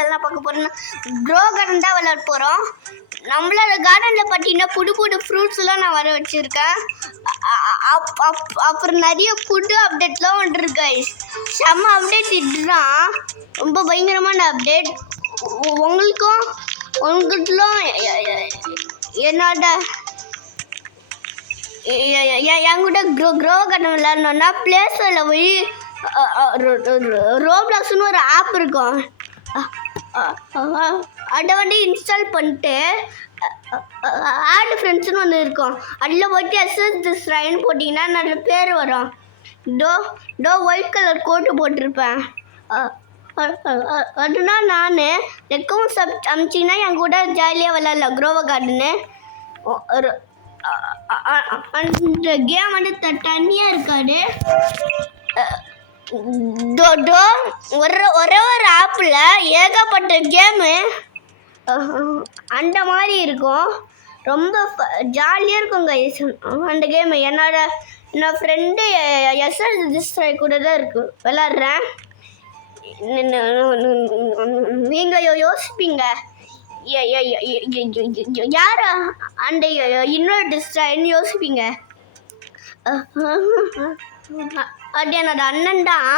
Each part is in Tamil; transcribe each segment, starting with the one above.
வீடியோலாம் பார்க்க போகிறோம்னா க்ரோ கார்டன் தான் விளையாட போகிறோம். நம்மளோட கார்டனில் பார்த்தீங்கன்னா புது புது ஃப்ரூட்ஸ்லாம் நான் வர வச்சுருக்கேன். அப்புறம் நிறைய புது அப்டேட்லாம் வந்துருக்கு. செம்ம அப்டேட் இதுதான், ரொம்ப பயங்கரமான அப்டேட். உங்களுக்கும் என்னோட என்கிட்ட க்ரோ கார்டன் விளையாடணுன்னா ப்ளே ஸ்டோரில் போய் ரோப்ளாக்ஸ்னு ஒரு ஆப் இருக்கும், அதை வந்து இன்ஸ்டால் பண்ணிட்டு ஆட் ஃப்ரெண்ட்ஸ்னு ஒன்று இருக்கும். அதில் போய்ட்டு SS போட்டிங்கன்னா நல்ல பேர் வரும். ஒயிட் கலர் கோட்டு போட்டிருப்பேன். அதுனா நான் ரெக்கவும் அமிச்சிங்கன்னா என் கூட ஜாலியாக விளையாடலாம் க்ரோ கார்டனு. அந்த கேம் வந்து தனியாக இருக்காது. ஒரே ஒரு ஆப்பில் ஏகப்பட்ட கேமு அந்த மாதிரி இருக்கும். ரொம்ப ஜாலியாக இருக்குங்க அந்த கேமு. என்னோட ஃப்ரெண்டு SS கூட தான் இருக்கு விளாட்றேன். நீங்கள் யோசிப்பீங்க யார் அந்த இன்னொரு டிஸ்ட்ராய்ன்னு யோசிப்பீங்க. அது என்னோட அண்ணன் தான்.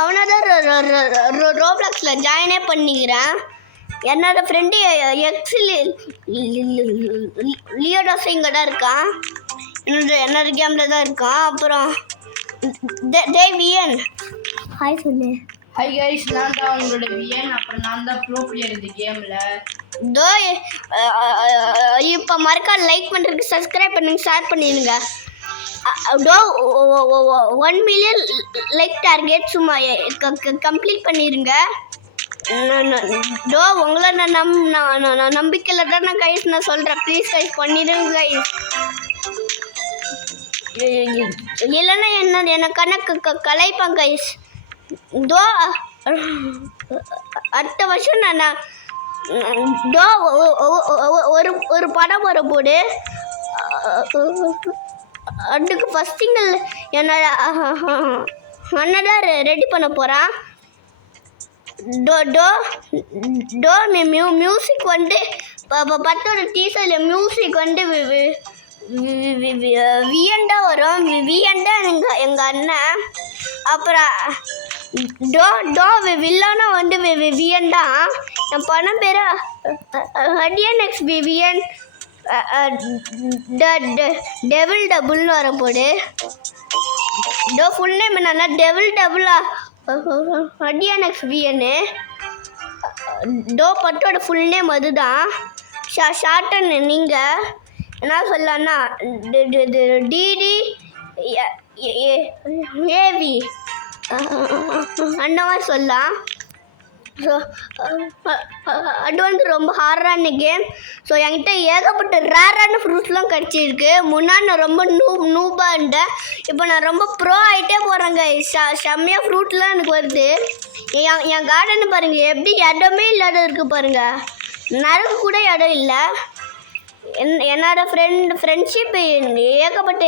அவனை தான் ரோப்ளாக்ஸில் ஜாயினே பண்ணிக்கிறேன். என்னோட ஃப்ரெண்டு லியோடாஸ் இங்கே தான் இருக்கான், என்னோட கேமில் தான் இருக்கான். அப்புறம் வியன் ஹாய் சொல்லு. ஹாய் கைஸ், நான் தான் உங்களோட வியன். அப்புறம் நான் தான் ப்ரோ பிளேயர் இந்த கேமில். இப்போ மறக்காம லைக் பண்ணுறதுக்கு சப்ஸ்கிரைப் பண்ணுங்க, ஷேர் பண்ணிடுங்க. 1 மில்லியன் லைக் டார்கெட் சும்மா கம்ப்ளீட் பண்ணிடுங்க. உங்களை நான் நம்பிக்கையில் தான் நான் கைஸ் நான் சொல்கிறேன். ப்ளீஸ் கைஸ் பண்ணிடுங்க கைஸ். இல்லைன்னா என்ன கணக்கு கலைப்பாங்க கைஸ். அடுத்த வருஷம் நான் ஒரு படம் வர போடு. அதுக்கு ஃபஸ்ட் சிங்கிள் என்னோட அண்ணன் தான் ரெடி பண்ண போகிறான். மியூசிக் வந்து பத்தோட டீசரில் மியூசிக் வந்து வியண்டா வரும். வியண்டா எங்கள் அண்ணன். அப்புறம் வில்லனா வந்து வியண்டா. என் பணம் பேர் HNX வியன் டெவில் டபுள்னு வரப்போடு. ஃபுல் நேம் என்னன்னா டெவில் டபுளா HNX வியன்னு. பட்டோட ஃபுல் நேம் அதுதான். ஷார்ட்டன் நீங்கள் என்ன சொல்லலான்னா DDAV அந்த மாதிரி சொல்லலாம். ஸோ அது வந்து ரொம்ப ஹார்டான கேம். ஸோ என்கிட்ட ஏகப்பட்ட ரேரான ஃப்ரூட்ஸ்லாம் கிடச்சிருக்கு. முன்னாடி நான் ரொம்ப நூபாக இருந்தேன், இப்போ நான் ரொம்ப ப்ரோ ஆகிட்டே போகிறேங்க. செம்மையாக ஃப்ரூட்லாம் எனக்கு வருது. என் கார்டனு பாருங்கள், எப்படி இடமே இல்லாத இருக்குது பாருங்கள். நடக்க கூட இடம் இல்லை. என்னோட ஃப்ரெண்ட்ஷிப் ஏகப்பட்ட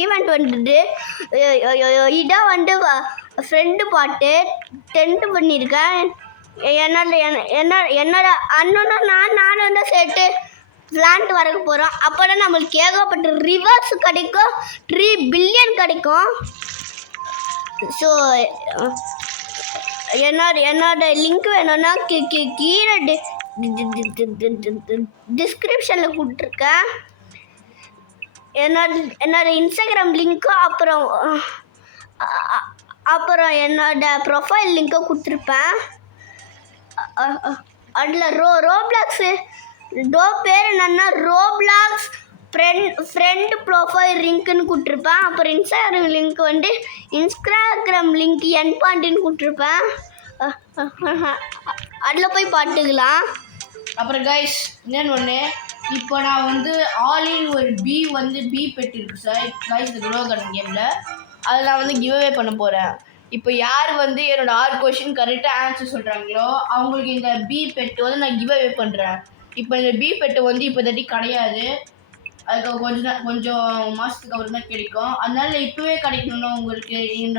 ஈவெண்ட் வந்துட்டு இதான் வந்து ஃப்ரெண்டு பாட்டு டென்ட் பண்ணியிருக்கேன். என்னோட அண்ணனும் நானும் தான் சேர்த்து பிளான்ட் வரக்க போகிறோம். அப்போ தான் நம்மளுக்கு ஏகப்பட்ட ரிவர்ஸ் கிடைக்கும், 3 பில்லியன் கிடைக்கும். ஸோ என்னோட லிங்க் வேணும்னா கீழே டிஸ்கிரிப்ஷனில் கொடுத்துருக்கேன். என்னோட இன்ஸ்டாகிராம் லிங்க்கும் அப்புறம் என்னோட ப்ரொஃபைல் லிங்க்கும் கொடுத்துருப்பேன். அதில் ரோப்ளாக்ஸு பேர் என்னன்னா ரோப்ளாக்ஸ் ஃப்ரெண்ட் ப்ரொஃபைல் லிங்க்குன்னு கொடுத்துருப்பேன். அப்புறம் இன்ஸ்டாகிராம் லிங்க் வந்து இன்ஸ்டாகிராம் லிங்க் பாயிண்ட்டுன்னு கொடுத்துருப்பேன். அதில் போய் பார்த்துக்கலாம். அப்புறம் கைஸ் இன்னொன்று ஒன்று, இப்போ நான் வந்து ஆலின் ஒரு பி பெட் இருக்கு சார் கைஸ் இந்த க்ரோ கார்டன் கேமில். அதில் நான் வந்து கிவ்அவே பண்ண போகிறேன். இப்போ யார் வந்து என்னோட 6 கொஷின் கரெக்டாக ஆன்சர் சொல்கிறாங்களோ அவங்களுக்கு இந்த பி பெட்டு வந்து நான் கிவ்அவே பண்ணுறேன். இப்போ இந்த பி பெட்டு வந்து இப்போ தட்டி கிடையாது, அதுக்கு கொஞ்சம் மாதத்துக்கு அப்புறம் தான் கிடைக்கும். அதனால இப்போவே கிடைக்கணும்னா உங்களுக்கு என்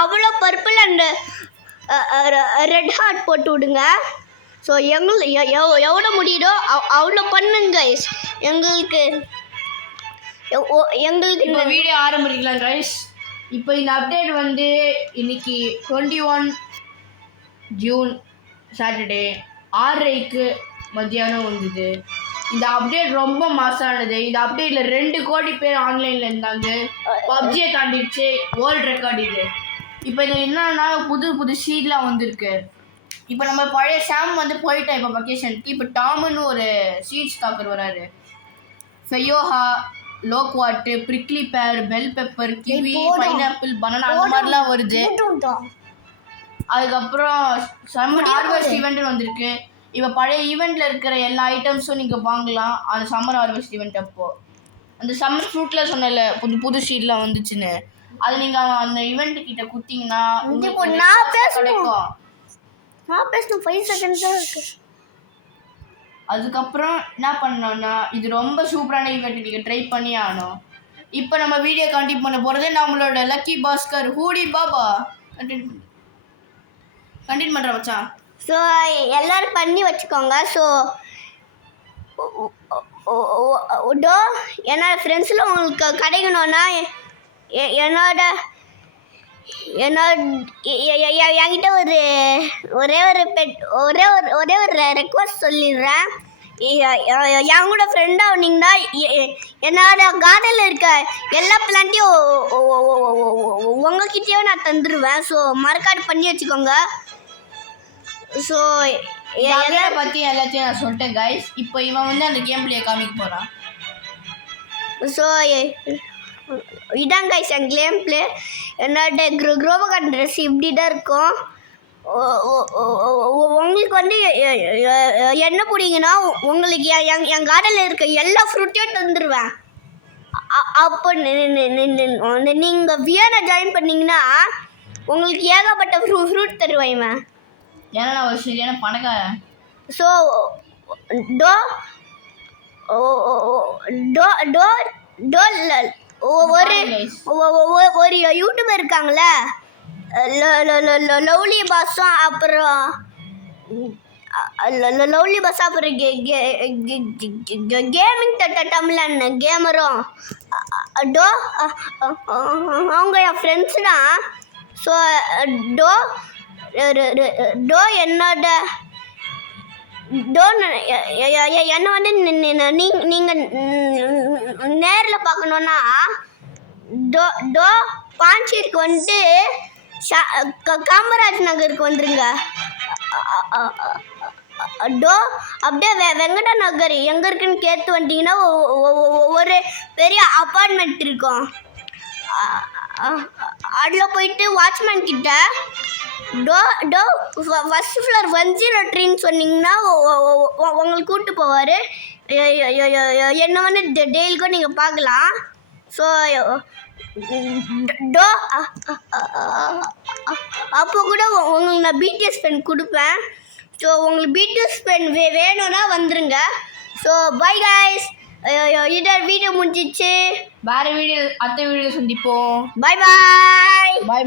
அவ்வளோ பர்பிள் அண்ட் ரெட் ஹார்ட் போட்டு விடுங்க. ஸோ எவ்வளோ முடியுதோ அவ்வளோ பண்ணுங்க guys. எங்களுக்கு இப்போ வீடியோ ஆரம்பிக்கலாம் கைஸ். இப்போ இந்த அப்டேட் வந்து இன்னைக்கு 21 ஜூன் சாட்டர்டே 6:30க்கு மத்தியானம் வந்தது. இந்த அப்டேட் ரொம்ப மாசானது. இந்த அப்டேட்டில் 2 கோடி பேர் ஆன்லைனில் இருந்தாங்க. பப்ஜியை தாண்டிடுச்சு வேர்ல்டு ரெக்கார்டு இது. இப்போ இதில் என்னன்னா புது சீட்லாம் வந்திருக்கு. இப்போ நம்ம பழைய சாம் வந்து போயிட்டோம் இப்போ வெக்கேஷனுக்கு. இப்போ டாம்னு ஒரு சீட் ஸ்டாக்கர் வராரு. ஃபெயோஹா, லோக்வாட்டு, பிரிக்லி பேர், bell pepper, kiwi, pineapple, banana அந்த மாதிரிலாம் வருது. அதுக்கப்புறம் சம்மர் ஹார்வெஸ்ட் ஈவெண்ட் வந்திருக்கு. இப்போ பழைய ஈவெண்ட்டில் இருக்கிற எல்லா ஐட்டம்ஸும் நீங்கள் வாங்கலாம் அந்த சம்மர் ஹார்வெஸ்ட் ஈவெண்ட் அப்போ. அந்த சம்மர் ஃப்ரூட்டில் சொன்னல புது சீட்லாம் வந்துச்சுன்னு, அது நீங்கள் அந்த ஈவெண்ட் கிட்ட கொடுத்தீங்கன்னா கிடைக்கும். நான் பேசணும் 5 செகண்ட்ஸ் தான் இருக்கு. அதுக்கப்புறம் என்ன பண்ணோன்னா இது ரொம்ப சூப்பரான ஈவெண்ட், நீங்கள் ட்ரை பண்ணி ஆகணும். இப்போ நம்ம வீடியோ கண்டினியூ பண்ண போகிறது நம்மளோட lucky Bhaskar hoodie Baba continue பண்ணுற மச்சான். ஸோ எல்லோரும் பண்ணி வச்சுக்கோங்க. ஸோ என்னோட ஃப்ரெண்ட்ஸில் உங்களுக்கு கிடைக்கணுன்னா என்கிட்ட ஒரே ஒரு ரெக்வஸ்ட் சொல்லிடுறேன். என் கூட ஃப்ரெண்டாக ஆனீங்கன்னா என்னோட கார்டனில் இருக்க எல்லா பிளான்ட்டையும் உங்ககிட்டயே நான் தந்துடுவேன். ஸோ மறக்காடு பண்ணி வச்சுக்கோங்க. ஸோ எல்லாரை பற்றி எல்லாத்தையும் நான் சொல்லிட்டேன் கைஸ். இப்போ இவன் வந்து அந்த கேம் பிளேயை காமிக்க போகிறான். ஸோ இதான் கைஸ் என் கேம் பிளே. என்னோட குரோவோ கார்டன் ட்ரெஸ் இப்படி தான் இருக்கும். உங்களுக்கு வந்து என்ன பிடிக்குன்னா உங்களுக்கு என் கார்டனில் இருக்க எல்லா ஃப்ரூட்டையும் தந்துடுவேன். அப்போ நீங்கள் வியனை ஜாயின் பண்ணிங்கன்னா உங்களுக்கு ஏகப்பட்ட ஃப்ரூட் தருவேன். ஏன்னா நான் ஒரு சரியான பணக்காரன். ஸோ ஒரு யூடியூபர் இருக்காங்களே லவ்லி பாஸும் அப்புறம் கேமிங் தமிழன் கேமரும் அவங்க என் ஃப்ரெண்ட்ஸ் தான். ஸோ என்னோட என்னை வந்து நீங்கள் நேரில் பார்க்கணுன்னா பாண்டிச்சேரிக்கு வந்துட்டு காமராஜ் நகருக்கு வந்துருங்க. அப்படியே வெங்கடா நகர் எங்கே இருக்குன்னு கேட்டு வந்துட்டிங்கன்னா ஒரு பெரிய அப்பார்ட்மெண்ட் இருக்கும். அதில் போயிட்டு வாட்ச்மேன் கிட்ட ஃபர்ஸ்ட் ஃப்ளோர் 103ன்னு சொன்னீங்கன்னா உங்களுக்கு கூப்பிட்டு போவார். என்னை வந்து டெய்லிக்கும் நீங்கள் பார்க்கலாம். ஸோ அப்போ கூட உங்களுக்கு நான் பிடிஎஸ் பென் கொடுப்பேன். ஸோ உங்களுக்கு பிடிஎஸ் பென் வேணும்னா வந்துருங்க. So bye guys. இதோட வீடியோ முடிஞ்சிச்சு. வேறு வீடியோ அடுத்த வீடியோ சந்திப்போம். பாய் பாய்.